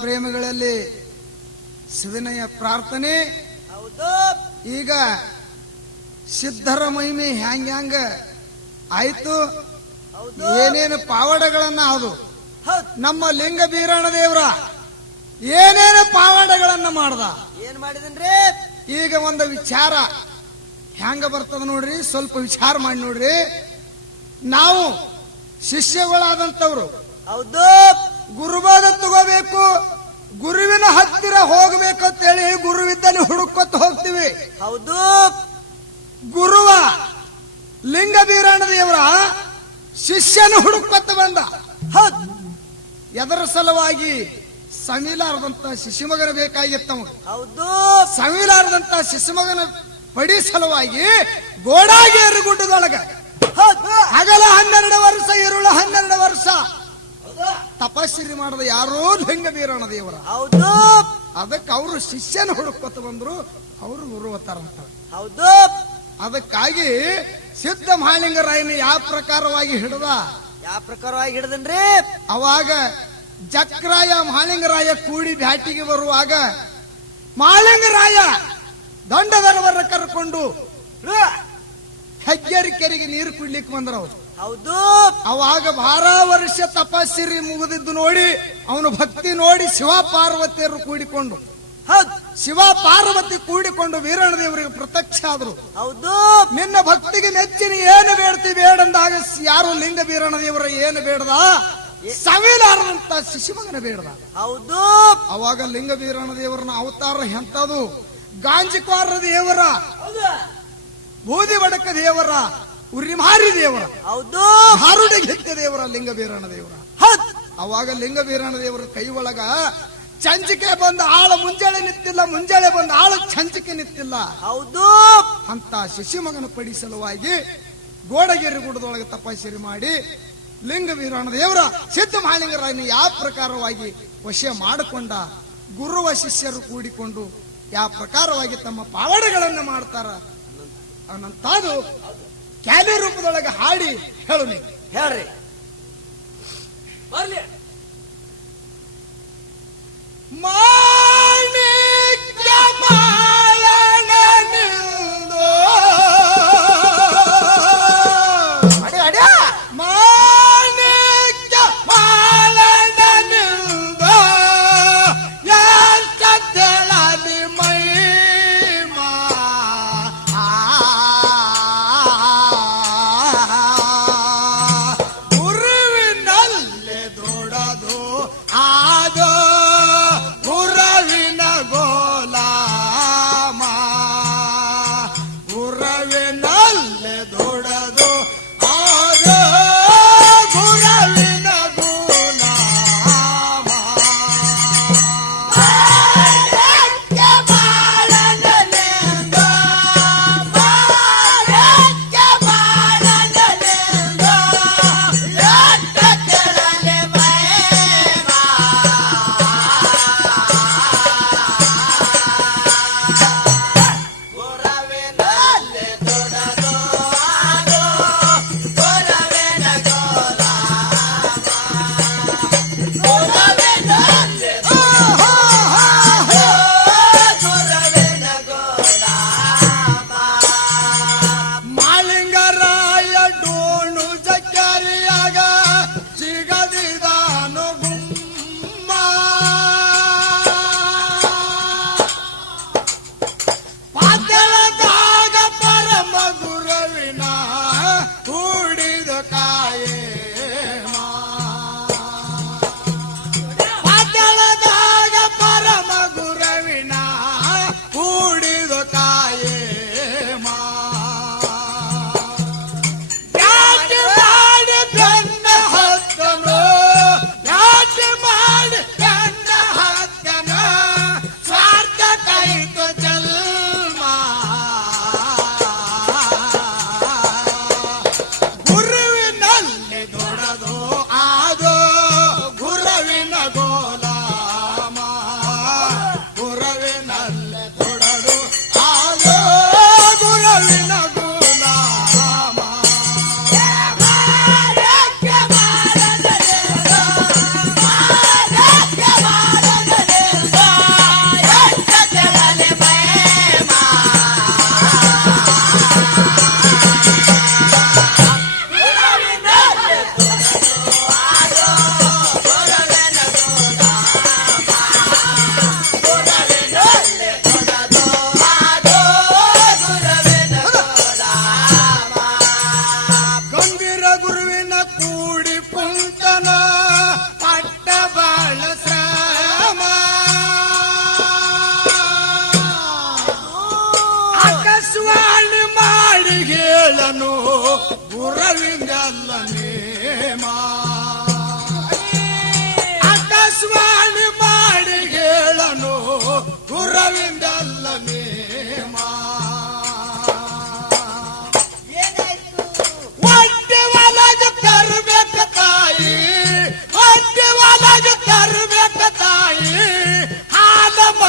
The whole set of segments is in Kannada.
ಪ್ರೇಮಿಗಳಲ್ಲಿ ಶಿವನಯ ಪ್ರಾರ್ಥನೆ. ಈಗ ಸಿದ್ಧರ ಮಹಿಮೆ ಹ್ಯಾಂಗ ಆಯ್ತು, ಏನೇನು ಪಾವಡಗಳನ್ನ ಅದು ನಮ್ಮ ಲಿಂಗ ಬೀರಣ್ಣ ದೇವ್ರ ಏನೇನು ಪಾವಡಗಳನ್ನ ಮಾಡ್ದ, ಏನ್ ಮಾಡಿದನ್ರಿ? ಈಗ ಒಂದು ವಿಚಾರ ಹ್ಯಾಂಗ ಬರ್ತದ ನೋಡ್ರಿ, ಸ್ವಲ್ಪ ವಿಚಾರ ಮಾಡಿ ನೋಡ್ರಿ. ನಾವು ಶಿಷ್ಯಗಳಾದಂತವ್ರು ಹೌದು, ಗುರುವಾದ ತಗೋಬೇಕು, ಗುರುವಿನ ಹತ್ತಿರ ಹೋಗ್ಬೇಕು ಅಂತೇಳಿ ಗುರುವಿದ್ದಲ್ಲಿ ಹುಡುಕೊತ್ತ ಹೋಗ್ತೀವಿ. ಹೌದು, ಗುರುವ ಲಿಂಗ ಬೀರಣ್ಣ ದೇವರ ಶಿಷ್ಯನು ಹುಡುಕೊತ್ತ ಬಂದ. ಹೌದು, ಎದರ ಸಲುವಾಗಿ? ಸಮಿಲಾರದಂತ ಶಿಶುಮಗನ ಬೇಕಾಗಿತ್ತವ. ಹೌದು, ಸಮಿಲಾರದಂತ ಶಿಶುಮಗನ ಪಡಿ ಸಲುವಾಗಿ ಗೋಡಾಗೇರು ಗುಡ್ಡದೊಳಗ ಹಗಲ 12 ವರ್ಷ, ಇರುಳ 12 ವರ್ಷ ತಪಸ್ಸಿರಿ ಮಾಡದ ಯಾರೋ ಲಿಂಗ ಬೀರಣ್ಣ ದೇವರ. ಹೌದು, ಅದಕ್ಕೆ ಅವರು ಶಿಷ್ಯನ ಹುಡುಕೊತ ಬಂದ್ರು, ಅವರು ಗುರುವತಾರಂತ. ಹೌದು, ಅದಕ್ಕಾಗಿ ಸಿದ್ಧ ಮಹಾಲಿಂಗರಾಯನ ಯಾವ ಪ್ರಕಾರವಾಗಿ ಹಿಡಿದ, ಯಾವ ಪ್ರಕಾರವಾಗಿ ಹಿಡಿದನ್ರಿ? ಅವಾಗ ಜಕ್ರಾಯ ಮಹಾಲಿಂಗರಾಯ ಕೂಡಿ ಬ್ಯಾಟಿಗೆ ಬರುವಾಗ ಮಹಾಲಿಂಗರಾಯ ದಂಡದರವರ ಕರ್ಕೊಂಡು ಹೆಗ್ಗೇರಿ ಕೆರೆಗೆ ನೀರು ಕುಡ್ಲಿಕ್ಕೆ ಬಂದ್ರವ್ರು. ಹೌದು, ಅವಾಗ 12 ವರ್ಷ ತಪಸ್ಸಿರಿ ಮುಗಿದಿದ್ದು ನೋಡಿ, ಅವನು ಭಕ್ತಿ ನೋಡಿ ಶಿವ ಪಾರ್ವತಿಯರು ಕೂಡಿಕೊಂಡು, ಹೌದು, ಶಿವ ಪಾರ್ವತಿ ಕೂಡಿಕೊಂಡು ವೀರಣ್ಣ ದೇವರಿಗೆ ಪ್ರತ್ಯಕ್ಷ ಆದ್ರು. ಹೌದು, ನಿನ್ನ ಭಕ್ತಿಗೆ ಮೆಚ್ಚಿನ ಏನು ಬೇಡ್ತಿ ಬೇಡಂದಾಗ ಯಾರು ಲಿಂಗ ಬೀರಣ್ಣ ದೇವರ ಏನು ಬೇಡದ, ಸವಿಲಾರದಂತ ಶಿಶುಮಗನ ಬೇಡದ. ಹೌದು, ಅವಾಗ ಲಿಂಗ ಬೀರಣ್ಣ ದೇವರನ ಅವತಾರ ಎಂತದು, ಗಾಂಜಿಕ್ವಾರ ದೇವರ, ಬೂದಿ ಬಡಕ ದೇವರ, ಉರಿಮಾರಿ ದೇವರ, ಹೌದು, ಹಾರುಡಿಗೆತ್ತ ದೇವರ ಲಿಂಗ ಬೀರಣ್ಣ ದೇವರ. ಹೌದು, ಅವಾಗ ಲಿಂಗ ಬೀರಣ್ಣ ದೇವರ ಕೈ ಒಳಗ ಚಂಚಿಕೆ ಬಂದ ಆಳ ಮುಂಜಾಳೆ ನಿಂತಿಲ್ಲ, ಮುಂಜಾಳೆ ಬಂದ ಆಳ ಚಂಚಿಕೆ ನಿಂತಿಲ್ಲ. ಹೌದು, ಅಂತ ಶಿಶುಮಗನ ಪಡಿ ಸಲುವಾಗಿ ಗೋಡಗೇರಿ ಗುಡ್ಡದೊಳಗೆ ತಪಸ್ಸರಿ ಮಾಡಿ ಲಿಂಗ ಬೀರಣ್ಣ ದೇವರ ಸಿದ್ಧ ಮಹಾಲಿಂಗರಾಯನ ಯಾವ ಪ್ರಕಾರವಾಗಿ ವಶ ಮಾಡಿಕೊಂಡ, ಗುರುವ ಶಿಷ್ಯರು ಕೂಡಿಕೊಂಡು ಯಾವ ಪ್ರಕಾರವಾಗಿ ತಮ್ಮ ಪಾವಡೆಗಳನ್ನ ಮಾಡ್ತಾರ ಅನ್ನಂತಾದು ಕ್ಯಾಲಿ ರೂಪದೊಳಗೆ ಹಾಡಿ ಹೇಳು ನೀ. ಹೇಳ್ರಿ ಬರ್ಲಿ. ಮಾಣಿಕ್ಯ ಮಾಲನ ನಿಂದು ಮಾಣಿಕ್ಯ ಮಾಲನ ನಿಂದು ಯಾಲಿ ಮೈ ಗುರುವಿನಲ್ಲಿ ದೊಡದು ಆದೋ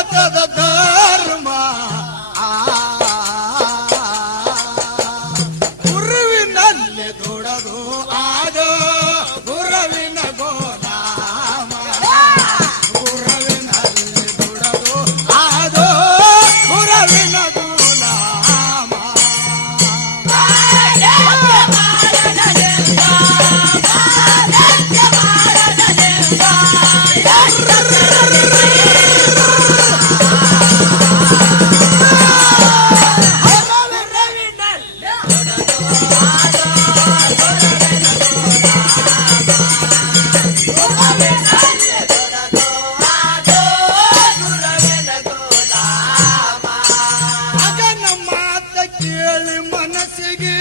ಭಾರತದ ಧರ್ಮ ಗುರುವಿನಲ್ಲಿ ದುಡದು ಆದೋ ಗುರುವಿನ ಗೋಲಾಮ ಗುರುವಿನಲ್ಲಿ ದುಡದು ಆದೋ ಗುರುವಿನ ಗೋಲಾಮ ಮಗನ ಮಾತ ಕೇಳಿ ಮನಸ್ಸಿಗೆ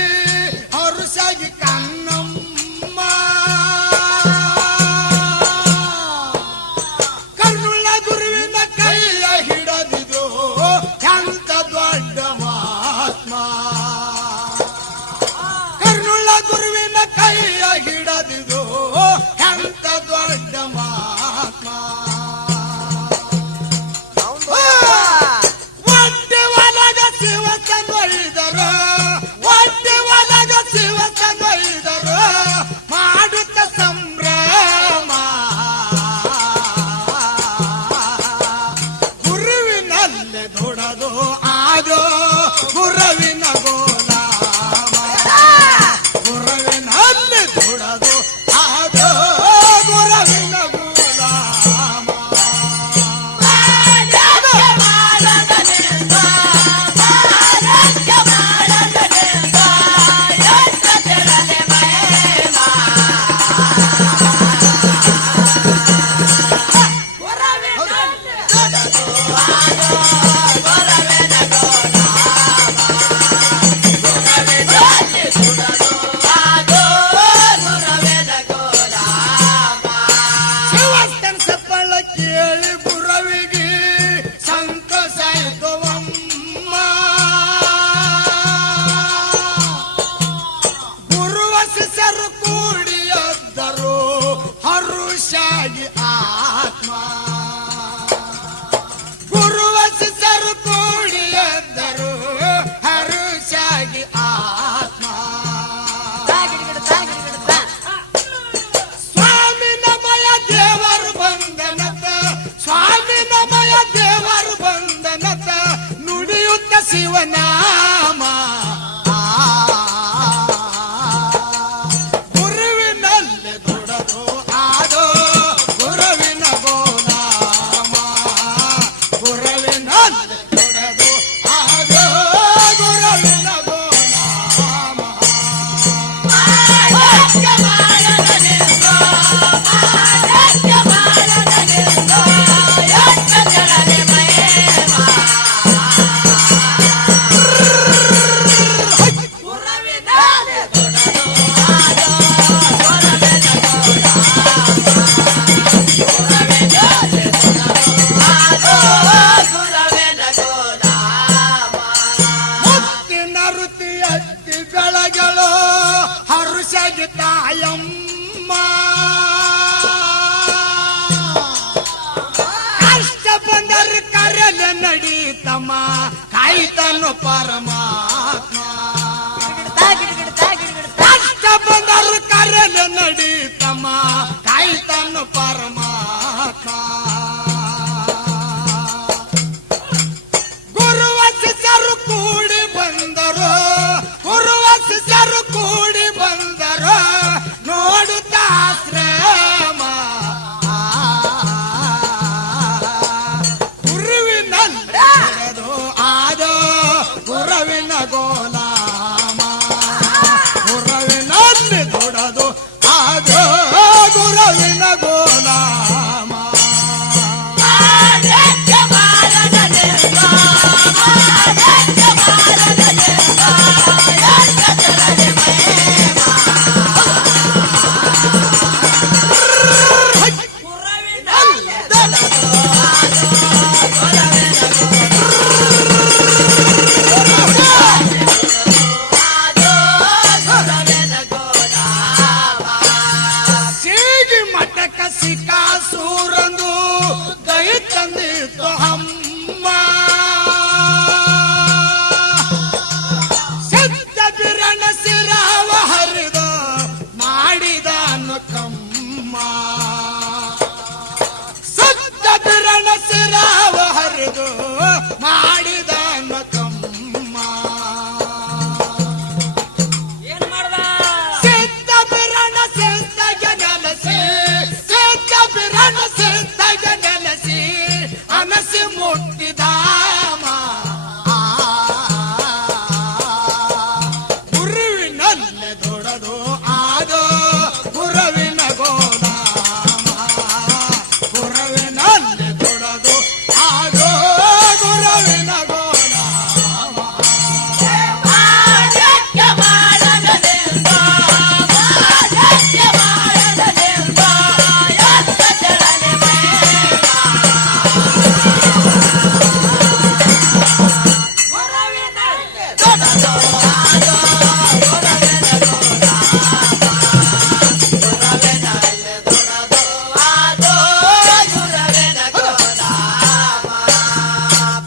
ಹರುಸಾಗಿ ಕಣ್ಣಮ್ಮ ಕರುಣ ಗುರುವಿನ ಕೈಯ ಹಿಡದಿದು ಎಂತ ದೊಡ್ಡ ಮಹಾತ್ಮ ಕರುಣ ಗುರುವಿನ ಕೈಯ ಹಿಡದಿದು ಎಂತ ದೊಡ್ಡ ಮಹಾತ್ಮ ಒಟ್ಟೆ ಒಳಗ ಶಿವತನೊಯ್ದರು ಒಟ್ಟೆ ಒಳಗ ಶಿವತನೊಯ್ದರು ಮಾಡುತ್ತ ಸಂಭ್ರಮ ಗುರುವಿನಲ್ಲಿ ದುಡದು ಆದೋ ಗುರುವಿನ ಗೋಲಾಮ ಗುರುವಿನಲ್ಲಿ ದುಡದು ಆದೋ ಗುರುವಿನ ಗೋಲಾಮ ಶಿವಸ್ತನ ಸಪ್ಪಳ ಕೇಳಿ ಗುರವಿಗೆ ಸಂತೋಷ ಆಯ್ತವಮ್ಮ ಗುರುವ ಶಿಷ್ಯರು ಕೂಡಿ ಎದ್ದರು ಹರುಷಾಗಿ ಆತ್ಮ ಗುರುವ ಶಿಷ್ಯರು ಕೂಡಿ ಎದ್ದರು ಹರುಷಾಗಿ ಆತ್ಮ ಸ್ವಾಮಿ ನಮಯ ದೇವರು ಬಂದನತ ಸ್ವಾಮಿ ನಮಯ ದೇವರು ಬಂದನತ ನುಡಿಯುತ್ತ ಶಿವನಾಮ ಗುರುವಿನಲ್ಲಿ ದುಡದು ಆದೋ ಗುರುವಿನ ಗೋಲಾಮ ಗುರುವಿನಲ್ಲಿ ದುಡದು ಆದೋ ಗುರುವಿನ ಗೋಲಾಮ ಮುತ್ತಿನ ಋತಿ ಅತ್ತಿ ಬೆಳಗಳು ಹರುಷಗಿ ತಾಯಮ್ಮ ಕಷ್ಟ ಬಂದರು ಕರೆಲೆ ನಡೀತಮ್ಮ ಕಾಯ್ತನು ಪರಮಾತ್ಮ ಕಷ್ಟ ಬಂದರು ಕರೆಲೆ ನಡೀತಮ್ಮ ಕಾಯ್ತನು ಪರಮಾತ್ಮ ಗುರುವ ಶಿಷ್ಯರು ಕೂಡಿ ಬಂದರು ಗುರುವ ಶಿಷ್ಯರು ಕೂಡಿ ಬಂದರು ನೋಡುತ್ತಾ ಶ್ರಮ ಗುರುವಿನಲ್ಲಿ ದುಡದು ಆದೋ ಗುರುವಿನ ಗೋಲಾಮ ಗುರುವಿನಲ್ಲಿ ದುಡದು ಆದೋ ಗುರುವಿನ ಗೋಲಾಮ ಸಿರಾವ ಹರಿದು ಮಾಡಿದ ಕಮ್ಮ ಏನ್ ಮಾಡ್ದ ಸಿದ್ಧ ಬಿರಣ ಸಿದ್ಧಗೆ ನೆಲೆಸಿ ಸಿದ್ಧ ಬಿರಣ ಸಿದ್ಧಗೆ ನೆಲೆಸಿ ಅನಸಿ ಮುಟ್ಟಿದ ಗುರುವಿನಲ್ಲೇ ದೊಡದು ಆದೋ ಗುರುವಿನ ಗೋದಾಮ ಗುರುವಿನಲ್ಲೇ ದೊಡದು ಆದೋ ಗುರುವಿನ ಗೋದಾಮ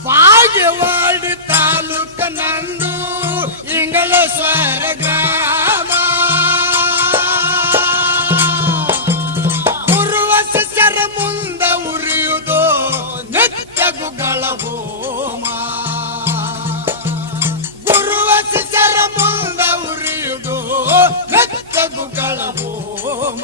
ಬಾಗೇವಾಡಿ ತಾಲೂಕ ನಂದು ಇಂಗಳೇಶ್ವರ ಗ್ರಾಮ ಗುರುವ ಶಿಷ್ಯರ ಮುಂದ ಉರಿಯುವುದು ನಿತ್ಯ ಗುಗಳ ಹೋಮ ಗುರುವ ಶಿಷ್ಯರ ಮುಂದ ಉರಿಯುವುದು ನಿತ್ಯ ಗುಗಳ ಹೋಮ